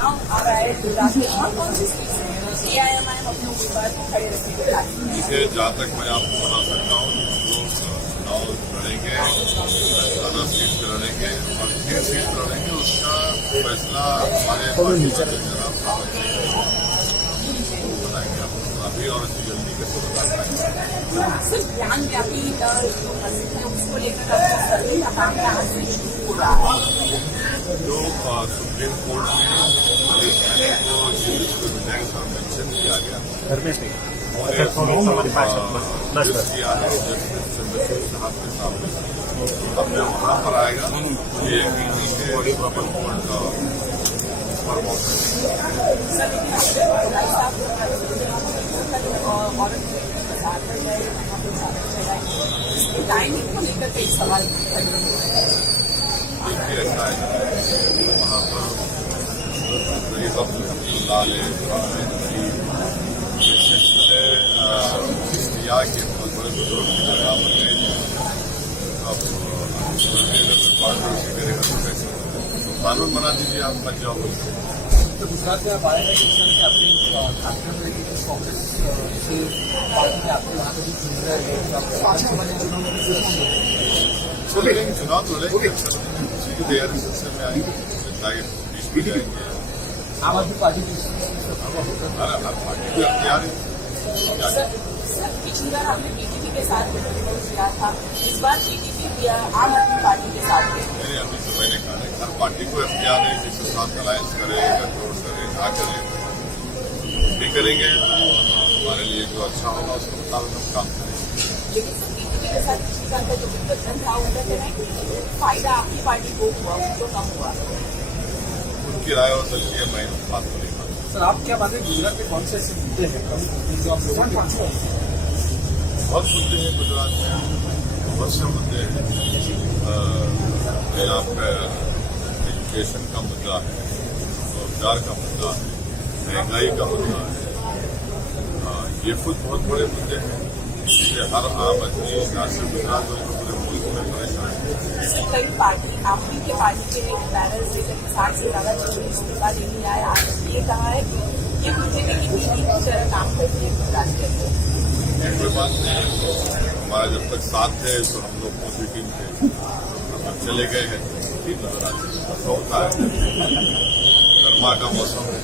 चुनाव आ रहा है गुजरात में और कौन सी सीट से AIMIM अपने उम्मीदवार को खड़े रखेंगे? देखिए, जहाँ तक मैं आपको बता सकता हूँ, लोग चुनाव लड़ेंगे, 17 सीट पे लड़ेंगे और 3 सीट पे लड़ेंगे, उसका फैसला हमारे बताएंगे अभी और अच्छी जल्दी कैसे बता पाएंगे। सिर्फ ज्ञान व्यापी जो मस्जिद है उसको लेकर सर्वे का काम यहाँ से शुरू हो रहा है। जो सुप्रीम कोर्ट में को विधायक साहब मेंशन किया गया किया है जस्टिस चंद्रचूड़ साहब के सामने, अब मैं वहाँ पर आएगा ये सुप्रीम कोर्ट पर मौका डाइनिंग को लेकर कई सवाल देखिए, ऐसा है वहाँ पर लाल सिलसिला के बहुत बड़े बुजुर्ग की जगह बन गए। अब करेगा तो कैसे कानून बना दीजिए, आप बच जाओ। तो गुजरात में आप आए हैं कि अपनी कांग्रेस से पार्टी में आपके वहाँ पे भी चुन रहे हैं, चुनाव तो लड़ेंगे, उसी की तैयारी सिलसिले में आएंगे, बीच में जाएंगे। आम आदमी पार्टी की हर पार्टी को अख्तियार है। पिछली बार आपने बीजेपी के साथ किया था, इस बार बीजेपी आम आदमी पार्टी के साथ नहीं, अभी तो मैंने कहा है हर पार्टी को अख्तियार है, जिसके साथ अलायंस करे, गठजोड़ करे, ना करे, भी करेंगे। हमारे लिए जो अच्छा होगा उसके मुताबिक हम काम करेंगे। लेकिन बीजेपी के साथ पिछली बार का जो गठबंधन था उसका कहना है कि फायदा आपकी पार्टी को हुआ, उनको कम हुआ। उनकी राय और दल की मैं बात को नहीं मानता। सर, आप क्या मानते हैं गुजरात में कौन से ऐसे मुद्दे हैं जो आप लोगों को बहुत मुद्दे हैं गुजरात में, बहुत से मुद्दे हैं। यहाँ पे एजुकेशन का मुद्दा है, रोजगार का मुद्दा है, महंगाई का मुद्दा है। ये कुछ बहुत बड़े मुद्दे हैं जिससे हर आम आदमी ना सिर्फ गुजरात बल्कि पूरे मुल्क में परेशान है। कई पार्टी आपकी के पार्टी के बैनर से 60 से ज्यादा चुनावी इस्तीफा नहीं आया। आज ये कहा है कि ये बीजेपी की नीति काम करती है गुजरात के अंदर। कोई बात नहीं, हमारा जब तक साथ थे तो हम लोग पॉजिटिव थे, हम चले गए हैं, ठीक नजर आते होता है, गर्मा का मौसम है।